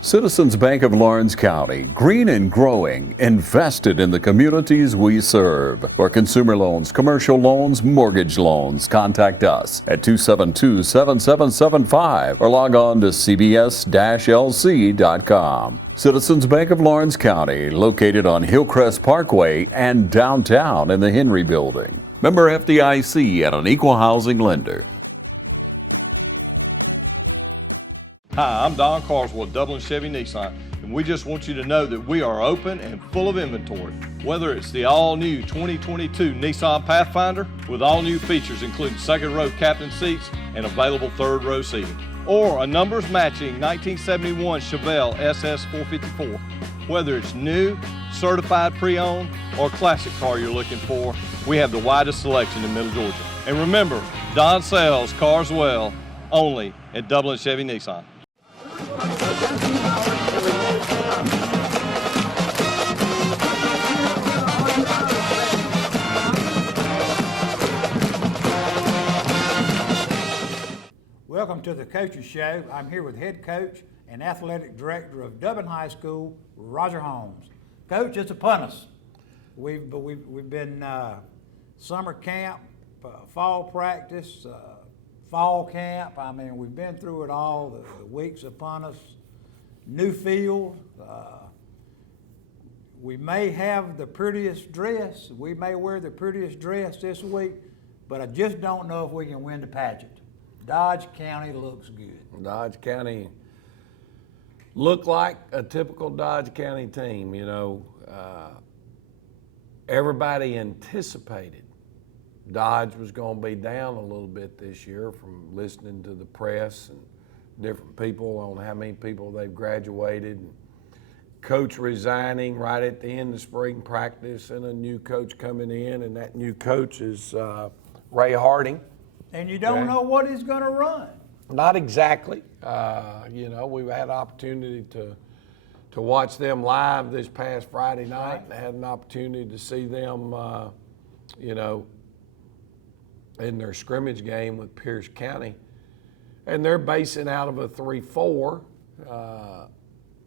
Citizens Bank of Lawrence County, green and growing, invested in the communities we serve. For consumer loans, commercial loans, mortgage loans, contact us at 272-7775 or log on to cbs-lc.com. Citizens Bank of Lawrence County, located on Hillcrest Parkway and downtown in the Henry Building. Member FDIC and an equal housing lender. Hi, I'm Don Carswell with Dublin Chevy Nissan, and we just want you to know that we are open and full of inventory. Whether it's the all-new 2022 Nissan Pathfinder with all-new features including second-row captain seats and available third-row seating, or a numbers-matching 1971 Chevelle SS 454. Whether it's new, certified pre-owned, or classic car you're looking for, we have the widest selection in Middle Georgia. And remember, Don sells cars well, only at Dublin Chevy Nissan. Welcome to the Coaches Show. I'm here with head coach and athletic director of Dublin High School, Roger Holmes. Coach, it's upon us. We've been summer camp, fall practice, fall camp. I mean, we've been through it all. The weeks upon us. New field. We may have the prettiest dress. We may wear the prettiest dress this week, but I just don't know if we can win the pageant. Dodge County looks good. Dodge County looked like a typical Dodge County team. You know, everybody anticipated Dodge was going to be down a little bit this year from listening to the press and different people on how many people they've graduated. Coach resigning right at the end of spring practice and a new coach coming in, and that new coach is Ray Harding. And you don't know what he's going to run. Not exactly. You know, we've had opportunity to watch them live this past Friday night. I had an opportunity to see them, you know, in their scrimmage game with Pierce County. And they're basing out of a 3-4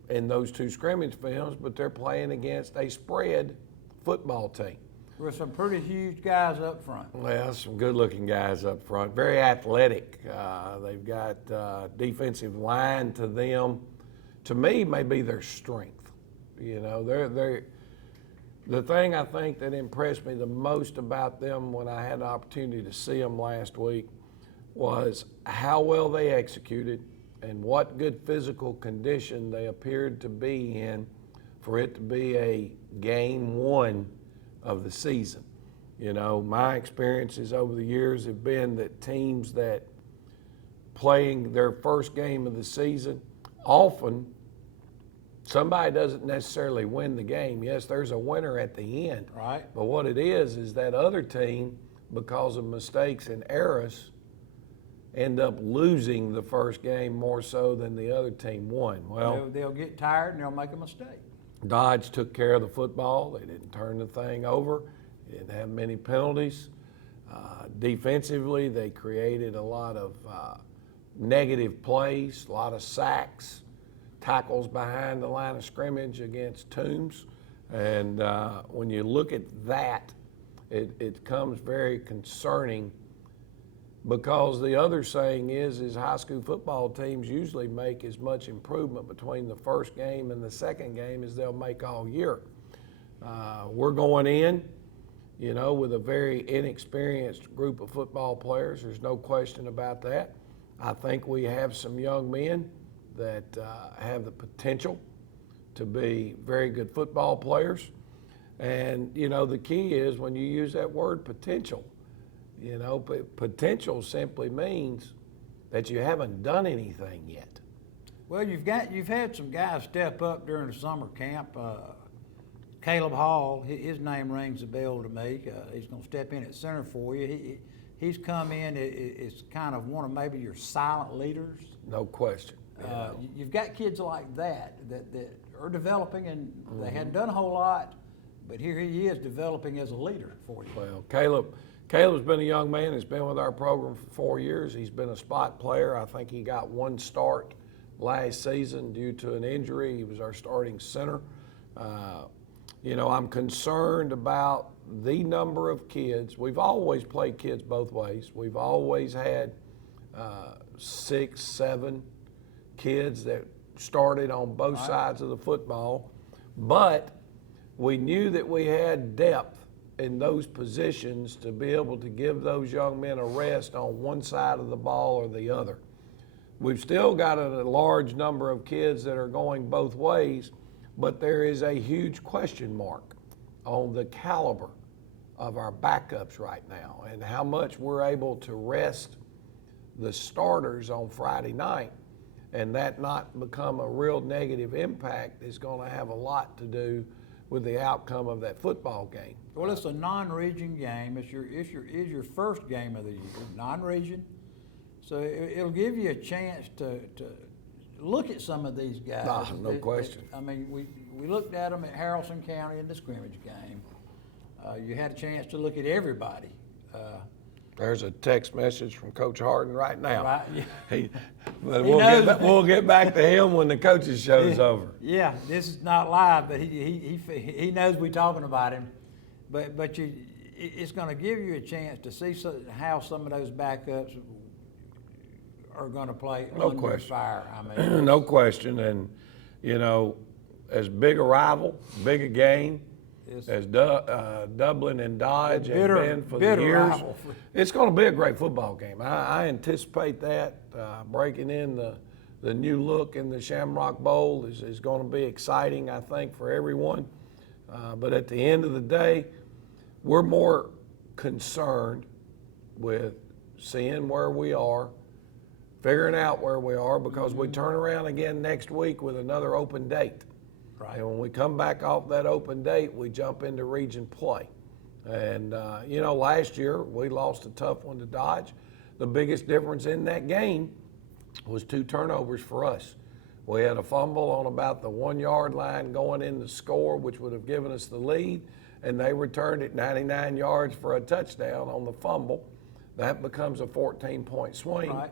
in those two scrimmage films, but they're playing against a spread football team. With some pretty huge guys up front. Well, some good-looking guys up front. Very athletic. They've got defensive line to them. To me, may be their strength. You know, they're the thing I think that impressed me the most about them when I had the opportunity to see them last week was how well they executed and what good physical condition they appeared to be in for it to be a game one of the season. You know, my experiences over the years have been that teams that playing their first game of the season, often somebody doesn't necessarily win the game. Yes, there's a winner at the end. Right. But what it is that other team, because of mistakes and errors, end up losing the first game more so than the other team won. Well, They'll get tired and they'll make a mistake. Dodge took care of the football. They didn't turn the thing over. They didn't have many penalties. Defensively, they created a lot of negative plays, a lot of sacks, tackles behind the line of scrimmage against Toombs. And when you look at that, it comes very concerning, because the other saying is high school football teams usually make as much improvement between the first game and the second game as they'll make all year. We're going in, you know, with a very inexperienced group of football players. There's no question about that. I think we have some young men that have the potential to be very good football players. And, you know, the key is when you use that word potential, you know, potential simply means that you haven't done anything yet. Well, you've had some guys step up during the summer camp. Caleb Hall, his name rings a bell to me. He's going to step in at center for you. He's come in as kind of one of maybe your silent leaders. No question. You've got kids like that are developing, and they hadn't done a whole lot, but here he is developing as a leader for you. Well, Caleb's been a young man. He's been with our program for 4 years. He's been a spot player. I think he got one start last season due to an injury. He was our starting center. I'm concerned about the number of kids. We've always played kids both ways. We've always had 6, 7 kids that started on both sides of the football, but we knew that we had depth in those positions to be able to give those young men a rest on one side of the ball or the other. We've still got a large number of kids that are going both ways, but there is a huge question mark on the caliber of our backups right now and how much we're able to rest the starters on Friday night and that not become a real negative impact is going to have a lot to do with the outcome of that football game. Well, it's a non-region game. It's your first game of the year, non-region. So it'll give you a chance to look at some of these guys. No question. I mean, we looked at them at Haralson County in the scrimmage game. You had a chance to look at everybody. There's a text message from Coach Harden right now. Right. We'll get back to him when the coaches show's over. Yeah, this is not live, but he knows we're talking about him. But it's going to give you a chance to see how some of those backups are going to play under fire. I mean, no question. And as big a rival, big a game as Dublin and Dodge have been for the years, it's going to be a great football game. I anticipate that. Breaking in the new look in the Shamrock Bowl is going to be exciting, I think, for everyone. But at the end of the day, we're more concerned with seeing where we are, figuring out where we are, because we turn around again next week with another open date. Right. And when we come back off that open date, we jump into region play. And, last year we lost a tough one to Dodge. The biggest difference in that game was 2 turnovers for us. We had a fumble on about the 1-yard line going in the score, which would have given us the lead, and they returned it 99 yards for a touchdown on the fumble. That becomes a 14-point swing. Right.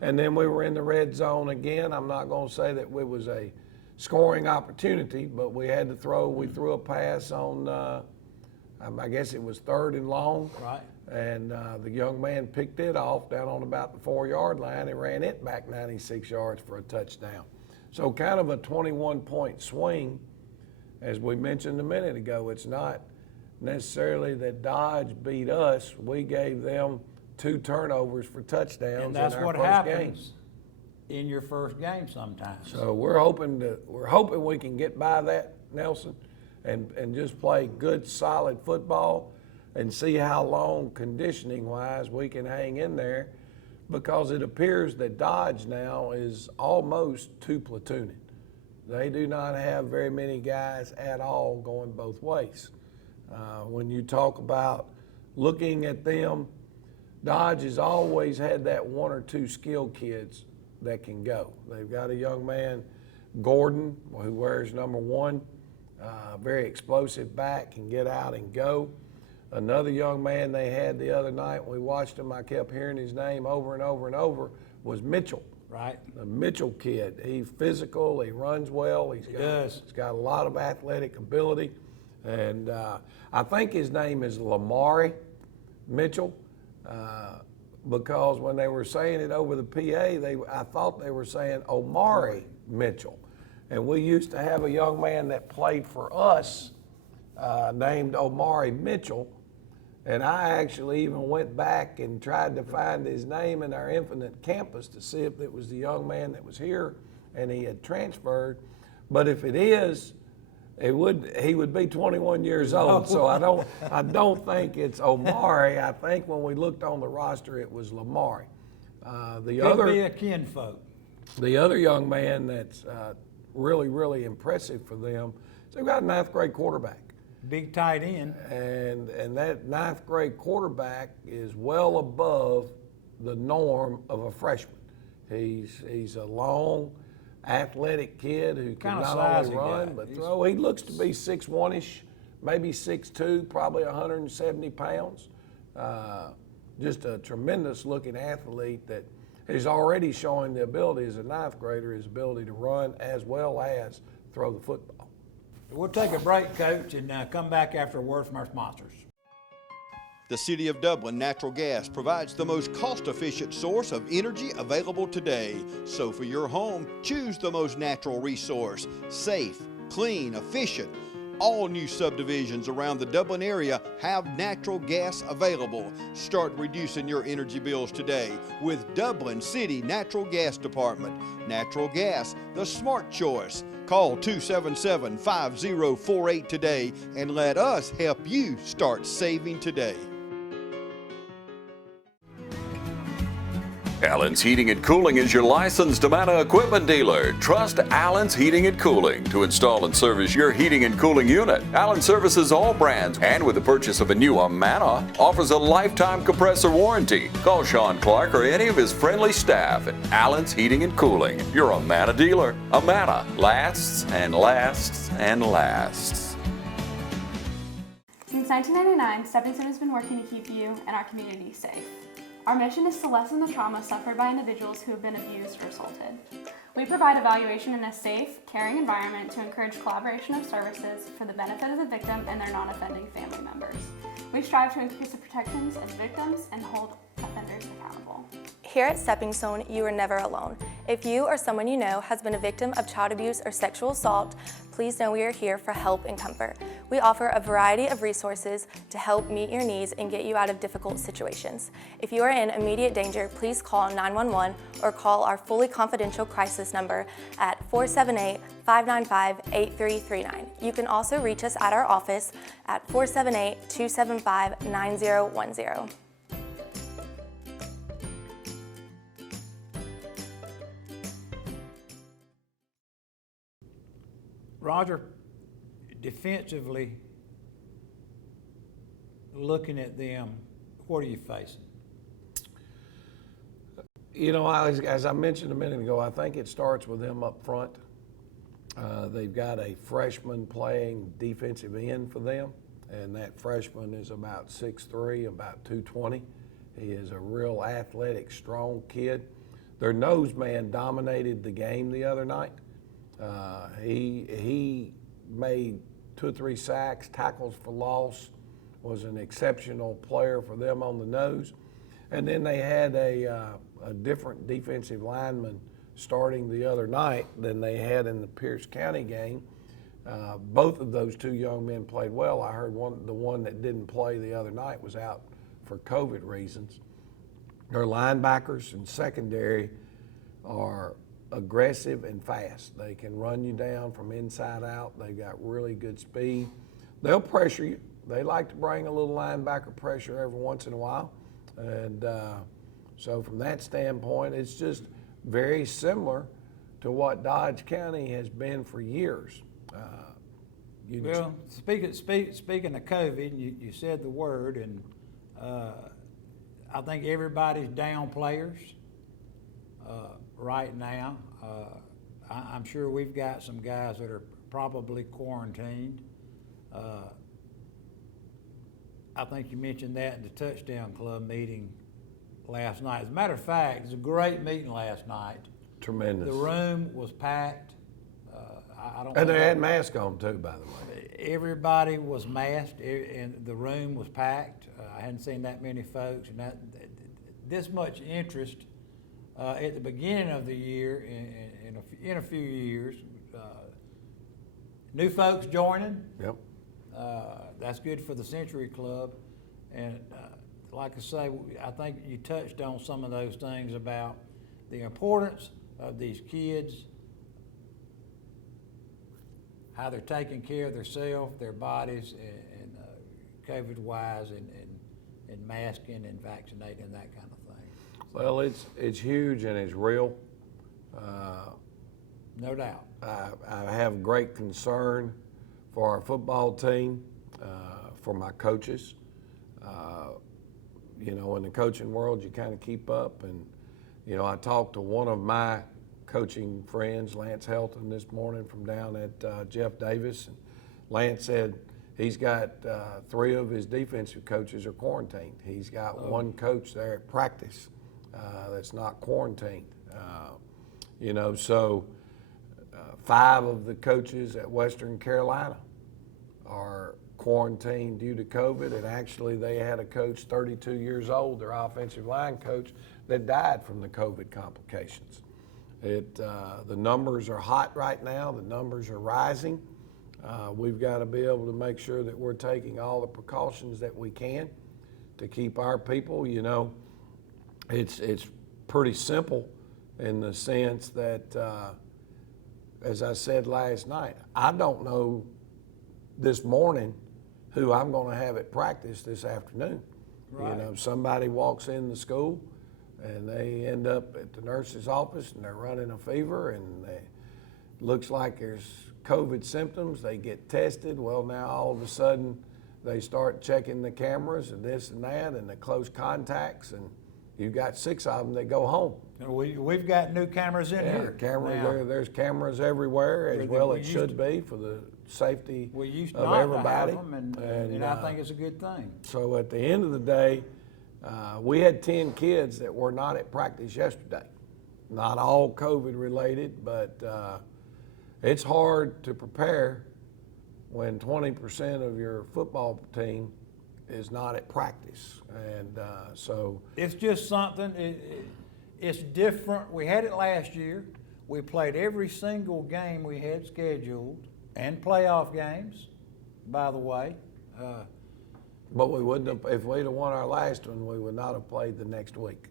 And then we were in the red zone again. I'm not going to say that it was a scoring opportunity, but we had to throw. We threw a pass on, I guess it was 3rd and long. Right. And the young man picked it off down on about the 4-yard line and ran it back 96 yards for a touchdown. So kind of a 21-point swing. As we mentioned a minute ago, it's not necessarily that Dodge beat us. We gave them 2 turnovers for touchdowns. And that's in our what first happens game. In your first game sometimes. So we're hoping we can get by that, Nelson, and just play good, solid football and see how long conditioning-wise we can hang in there, because it appears that Dodge now is almost 2 platooning. They do not have very many guys at all going both ways. When you talk about looking at them, Dodge has always had that 1 or 2 skilled kids that can go. They've got a young man, Gordon, who wears number 1, very explosive back, can get out and go. Another young man they had the other night, we watched him, I kept hearing his name over and over and over, was Mitchell. Right. The Mitchell kid. He's physical, he runs well, he's got a lot of athletic ability. And I think his name is Lamari Mitchell, because when they were saying it over the PA, I thought they were saying Omari Mitchell. And we used to have a young man that played for us named Omari Mitchell. And I actually even went back and tried to find his name in our Infinite campus to see if it was the young man that was here and he had transferred. But if it is, he would be 21 years old. So I don't think it's Omari. I think when we looked on the roster, it was Lamari. Could be a kinfolk. The other young man that's really, really impressive for them, so they've got a 9th grade quarterback. Big tight end. And that 9th grade quarterback is well above the norm of a freshman. He's a long, athletic kid who can not only run but throw. He looks to be 6'1"ish, maybe 6'2", probably 170 pounds. Just a tremendous looking athlete that He's already showing the ability as a ninth grader, his ability to run as well as throw the football. We'll take a break, Coach, and come back after a word from our sponsors. The City of Dublin Natural Gas provides the most cost-efficient source of energy available today. So for your home, choose the most natural resource. Safe, clean, efficient. All new subdivisions around the Dublin area have natural gas available. Start reducing your energy bills today with Dublin City Natural Gas Department. Natural gas, the smart choice. Call 277-5048 today and let us help you start saving today. Allen's Heating and Cooling is your licensed Amana equipment dealer. Trust Allen's Heating and Cooling to install and service your heating and cooling unit. Allen services all brands, and with the purchase of a new Amana, offers a lifetime compressor warranty. Call Sean Clark or any of his friendly staff at Allen's Heating and Cooling, your Amana dealer. Amana lasts and lasts and lasts. Since 1999, Stepping Stone has been working to keep you and our community safe. Our mission is to lessen the trauma suffered by individuals who have been abused or assaulted. We provide evaluation in a safe, caring environment to encourage collaboration of services for the benefit of the victim and their non-offending family members. We strive to increase the protections of victims and hold offenders accountable. Here at Stepping Stone, you are never alone. If you or someone you know has been a victim of child abuse or sexual assault, please know we are here for help and comfort. We offer a variety of resources to help meet your needs and get you out of difficult situations. If you are in immediate danger, please call 911 or call our fully confidential crisis number at 478-595-8339. You can also reach us at our office at 478-275-9010. Roger, defensively, looking at them, what are you facing? You know, as I mentioned a minute ago, I think it starts with them up front. They've got a freshman playing defensive end for them, and that freshman is about 6'3", about 220. He is a real athletic, strong kid. Their nose man dominated the game the other night. He made 2 or 3 sacks, tackles for loss, was an exceptional player for them on the nose. And then they had a different defensive lineman starting the other night than they had in the Pierce County game. Both of those 2 young men played well. I heard the one that didn't play the other night was out for COVID reasons. Their linebackers and secondary are aggressive and fast. They can run you down from inside out. They've got really good speed. They'll pressure you. They like to bring a little linebacker pressure every once in a while. And so from that standpoint, it's just very similar to what Dodge County has been for years. Well, speaking of COVID, you said the word, and I think everybody's down players right now. I'm sure we've got some guys that are probably quarantined. I think you mentioned that in the Touchdown Club meeting last night. As a matter of fact, it was a great meeting last night. Tremendous. The room was packed. And they had masks on too, by the way. Everybody was masked, and the room was packed. I hadn't seen that many folks, and this much interest at the beginning of the year in a few years. New folks joining. Yep. That's good for the Century Club, and like I say, I think you touched on some of those things about the importance of these kids, how they're taking care of themselves, their bodies, and COVID-wise, and masking and vaccinating and that kind of thing. Well, it's huge and it's real. No doubt. I have great concern for our football team, for my coaches. You know, in the coaching world, you kind of keep up. And, you know, I talked to one of my coaching friends, Lance Helton, this morning from down at Jeff Davis. And Lance said he's got 3 of his defensive coaches are quarantined. He's got 1 coach there at practice that's not quarantined. You know, so 5 of the coaches at Western Carolina are quarantined due to COVID, and actually they had a coach 32 years old, their offensive line coach, that died from the COVID complications. The numbers are hot right now, the numbers are rising. We've got to be able to make sure that we're taking all the precautions that we can to keep our people. You know, it's pretty simple in the sense that, as I said last night, I don't know this morning who I'm going to have at practice this afternoon. Right. You know, somebody walks in the school and they end up at the nurse's office and they're running a fever and looks like there's COVID symptoms. They get tested. Well, now all of a sudden they start checking the cameras and this and that and the close contacts, and you've got 6 of them that go home. We've got new cameras in here. Cameras. There's cameras everywhere, as well it should be for the safety of everybody. To have them, and I think it's a good thing. So at the end of the day, we had 10 kids that were not at practice yesterday. Not all COVID related, but it's hard to prepare when 20% of your football team is not at practice. And so it's just something, it's different. We had it last year. We played every single game we had scheduled, and playoff games, by the way. But we wouldn't have, if we'd have won our last one, we would not have played the next week.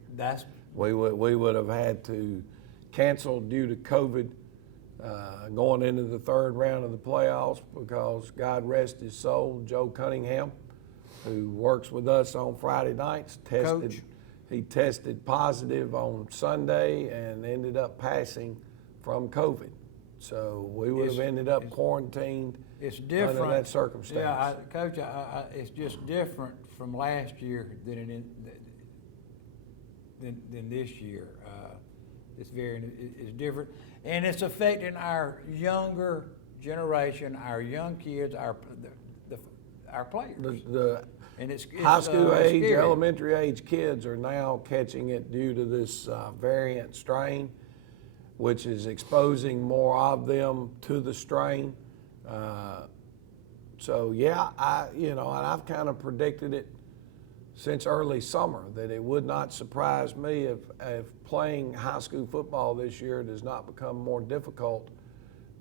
We would have had to cancel due to COVID going into the 3rd round of the playoffs, because God rest his soul, Joe Cunningham, who works with us on Friday nights, he tested positive on Sunday and ended up passing from COVID. So we would have ended up quarantined under that circumstance. Yeah, Coach, it's just different from last year than this year. It's different, and it's affecting our younger generation, our young kids, our players. And it's high school age, scary. Elementary age kids are now catching it due to this variant strain, which is exposing more of them to the strain. So yeah, and I've kind of predicted it since early summer that it would not surprise me if playing high school football this year does not become more difficult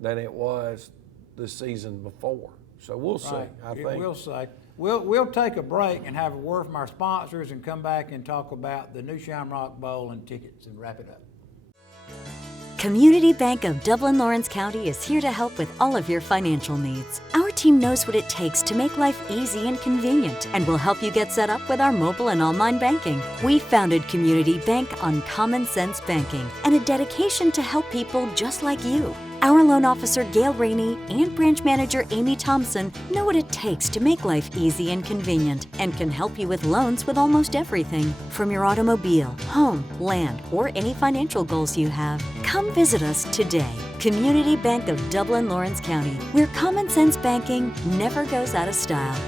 than it was the season before. So we'll see. I think we'll see. We'll take a break and have a word from our sponsors and come back and talk about the new Shamrock Bowl and tickets and wrap it up. Community Bank of Dublin Lawrence County is here to help with all of your financial needs. Our team knows what it takes to make life easy and convenient, and will help you get set up with our mobile and online banking. We founded Community Bank on common sense banking and a dedication to help people just like you. Our loan officer Gail Rainey and branch manager Amy Thompson know what it takes to make life easy and convenient, and can help you with loans with almost everything, from your automobile, home, land, or any financial goals you have. Come visit us today. Community Bank of Dublin Lawrence County, where common sense banking never goes out of style.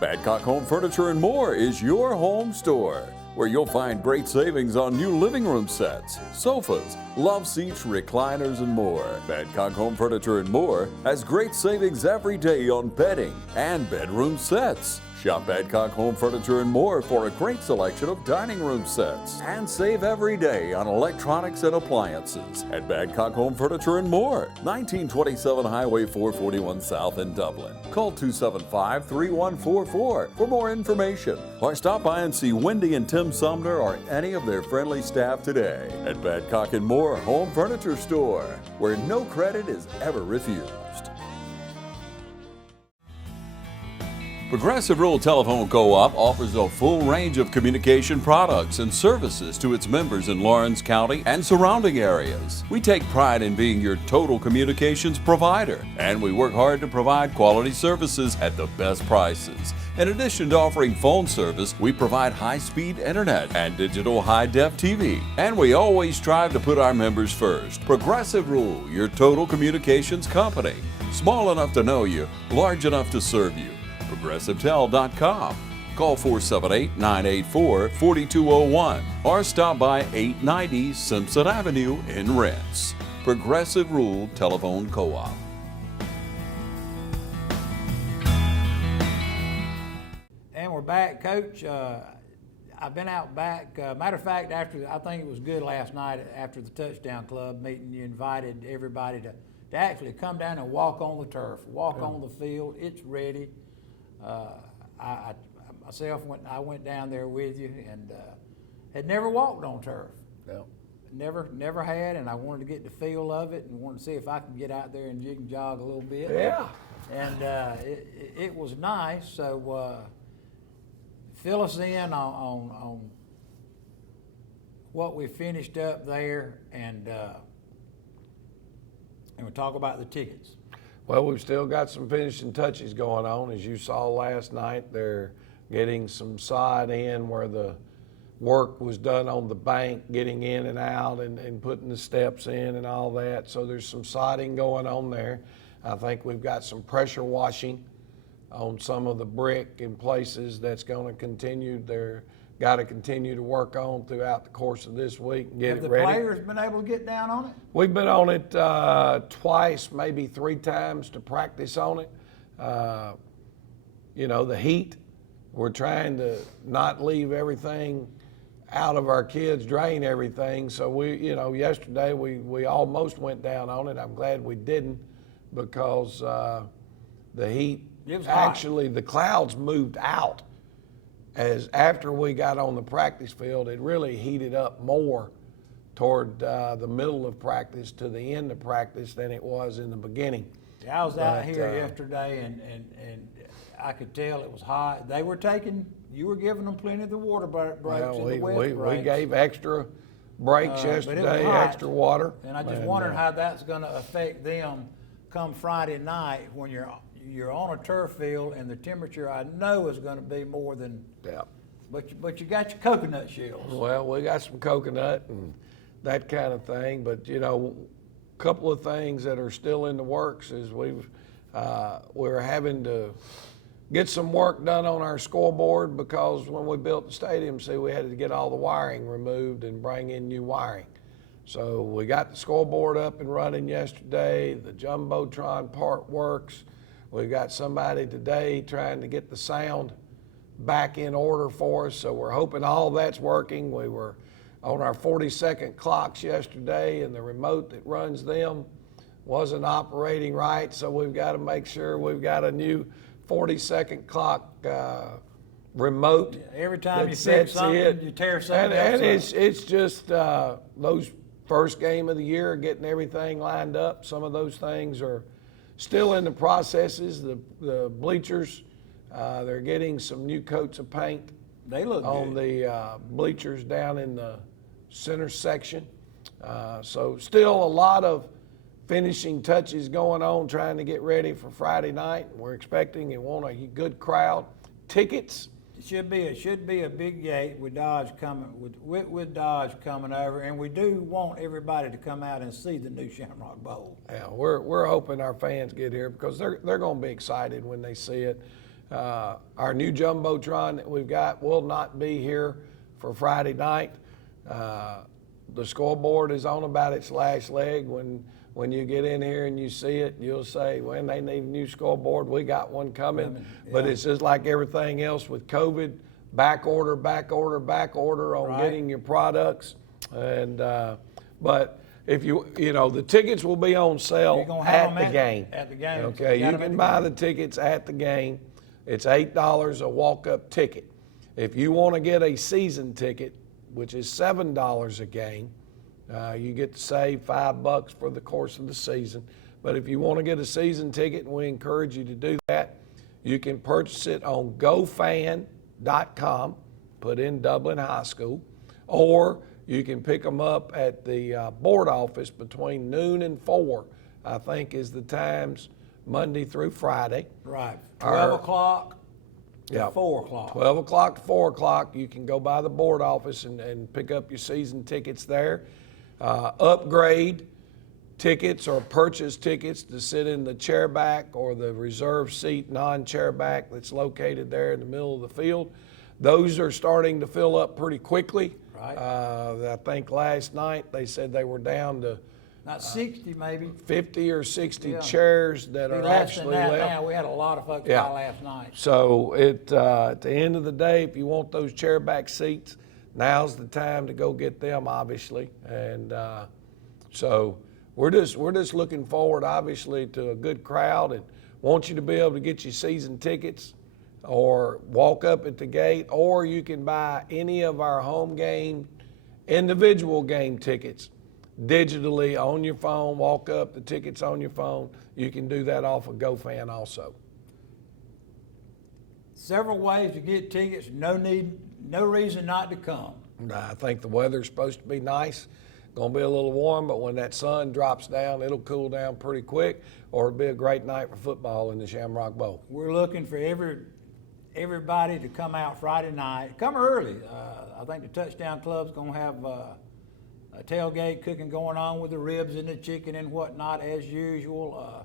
Badcock Home Furniture and More is your home store, where you'll find great savings on new living room sets, sofas, love seats, recliners, and more. Badcock Home Furniture and More has great savings every day on bedding and bedroom sets. Shop Badcock Home Furniture and More for a great selection of dining room sets, and save every day on electronics and appliances at Badcock Home Furniture and More, 1927 Highway 441 South in Dublin. Call 275-3144 for more information, or stop by and see Wendy and Tim Sumner or any of their friendly staff today at Badcock and More Home Furniture Store, where no credit is ever refused. Progressive Rural Telephone Co-op offers a full range of communication products and services to its members in Lawrence County and surrounding areas. We take pride in being your total communications provider, and we work hard to provide quality services at the best prices. In addition to offering phone service, we provide high-speed internet and digital high-def TV. And we always strive to put our members first. Progressive Rural, your total communications company. Small enough to know you, large enough to serve you. ProgressiveTel.com. Call 478-984-4201 or stop by 890 Simpson Avenue in Renss. Progressive Rural Telephone Co-op. And we're back, Coach. I've been out back. Matter of fact, I think it was good last night after the Touchdown Club meeting. You invited everybody to actually come down and walk on the turf, walk on the field. It's ready. I went down there with you and had never walked on turf. Yeah. Never had, and I wanted to get the feel of it and wanted to see if I could get out there and jig and jog a little bit. Yeah. And it was nice. So fill us in on what we finished up there, and we'll talk about the tickets. Well, we've still got some finishing touches going on. As you saw last night, they're getting some sod in where the work was done on the bank, getting in and out and putting the steps in and all that. So there's some sodding going on there. I think we've got some pressure washing on some of the brick in places that's going to continue. They're got to continue to work on throughout the course of this week and get Have it ready. the players been able to get down on it? We've been on it twice, maybe 3 times to practice on it. The heat, we're trying to not leave everything out of our kids, drain everything. So yesterday we almost went down on it. I'm glad we didn't, because the heat, It was hot. actually the clouds moved out. As after we got on the practice field, it really heated up more toward the middle of practice to the end of practice than it was in the beginning. Yeah, I was out here yesterday, and I could tell it was hot. You were giving them plenty of the water breaks and the wet breaks. We gave extra breaks But it was yesterday, hot. extra water. And I just wondered how that's going to affect them come Friday night when you're on a turf field and the temperature I know is going to be more than. Yeah. But you got your coconut shells. Well, we got some coconut and that kind of thing, but a couple of things that are still in the works is we're having to get some work done on our scoreboard, because when we built the stadium, we had to get all the wiring removed and bring in new wiring. So we got the scoreboard up and running yesterday. The Jumbotron part works. We got somebody today trying to get the sound back in order for us, so we're hoping all that's working. We were on our 40-second clocks yesterday, and the remote that runs them wasn't operating right, so we've got to make sure we've got a new 40-second clock remote. Every time you that fix sets something, it. you tear something and else up. it's just those first game of the year, getting everything lined up. Some of those things are still in the processes. The bleachers, they're getting some new coats of paint. They look on good. the bleachers down in the center section. So still a lot of finishing touches going on, trying to get ready for Friday night. We're expecting and want a good crowd. Tickets. It should be a big gate with Dodge coming with Dodge coming over, and we do want everybody to come out and see the new Shamrock Bowl. Yeah, we're hoping our fans get here, because they're going to be excited when they see it. Our new Jumbotron that we've got will not be here for Friday night. The scoreboard is on about its last leg. When you get in here and you see it, you'll say, when they need a new scoreboard, we got one coming. Yeah. But it's just like everything else with COVID, back order on Right. getting your products. And but if the tickets will be on sale at the game. At the game. Okay, you can buy the tickets at the game. It's $8 a walk-up ticket. If you want to get a season ticket, which is $7 a game, you get to save $5 for the course of the season. But if you want to get a season ticket, and we encourage you to do that, you can purchase it on gofan.com, put in Dublin High School, or you can pick them up at the board office between noon and 4, I think is the times, Monday through Friday. Right. 12 o'clock to 4 o'clock. 12 o'clock to 4 o'clock. You can go by the board office and pick up your season tickets there. Upgrade tickets or purchase tickets to sit in the chair back or the reserve seat non-chair back that's located there in the middle of the field. Those are starting to fill up pretty quickly. Right. I think last night they said they were down to Not 60 maybe. 50 or 60 Yeah. chairs that Be are less actually than that left. now. We had a lot of folks Yeah. by last night. So at the end of the day, if you want those chair back seats, now's the time to go get them, obviously. And so we're just looking forward, obviously, to a good crowd, and want you to be able to get your season tickets or walk up at the gate, or you can buy any of our home game, individual game tickets digitally on your phone. Walk up, the tickets on your phone. You can do that off of GoFan also. Several ways to get tickets. No reason not to come. I think the weather's supposed to be nice. Going to be a little warm, but when that sun drops down, it'll cool down pretty quick, or it'll be a great night for football in the Shamrock Bowl. We're looking for everybody to come out Friday night. Come early. I think the Touchdown Club's going to have a tailgate cooking going on with the ribs and the chicken and whatnot as usual.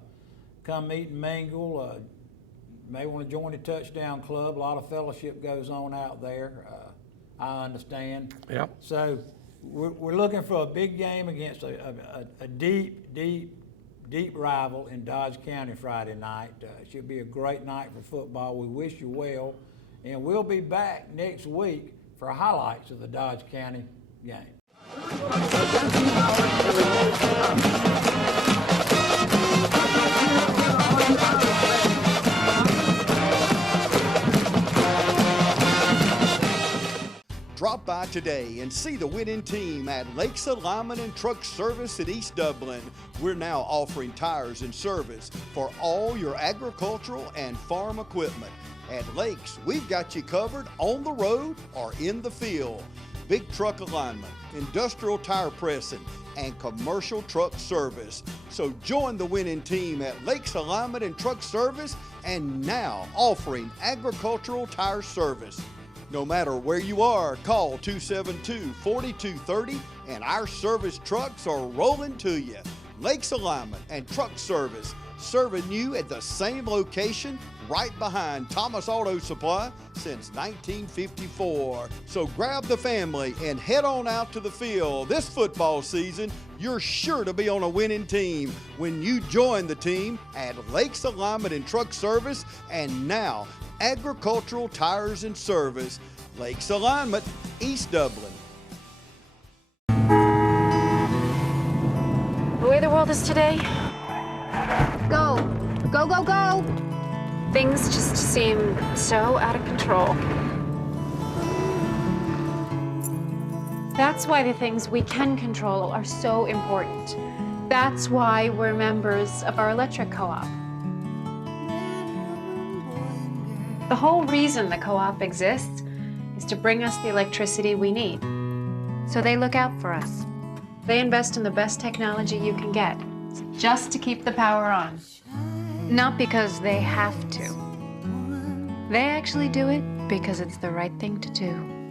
Come meet and mingle. May want to join the Touchdown Club. A lot of fellowship goes on out there. I understand. Yep. So we're looking for a big game against a deep rival in Dodge County Friday night. It should be a great night for football. We wish you well, and we'll be back next week for highlights of the Dodge County game. Drop by today and see the winning team at Lakes Alignment and Truck Service in East Dublin. We're now offering tires and service for all your agricultural and farm equipment. At Lakes, we've got you covered on the road or in the field. Big truck alignment, industrial tire pressing, and commercial truck service. So join the winning team at Lakes Alignment and Truck Service, and now offering agricultural tire service. No matter where you are, call 272-4230 and our service trucks are rolling to you. Lakes Alignment and Truck Service, serving you at the same location right behind Thomas Auto Supply since 1954. So grab the family and head on out to the field. This football season, you're sure to be on a winning team when you join the team at Lakes Alignment and Truck Service, and now agricultural tires and service. Lakes Alignment, East Dublin. The way the world is today, Go, go, go, go. things just seem so out of control. That's why the things we can control are so important. That's why we're members of our electric co-op. The whole reason the co-op exists is to bring us the electricity we need. So they look out for us. They invest in the best technology you can get, just to keep the power on. Not because they have to. They actually do it because it's the right thing to do.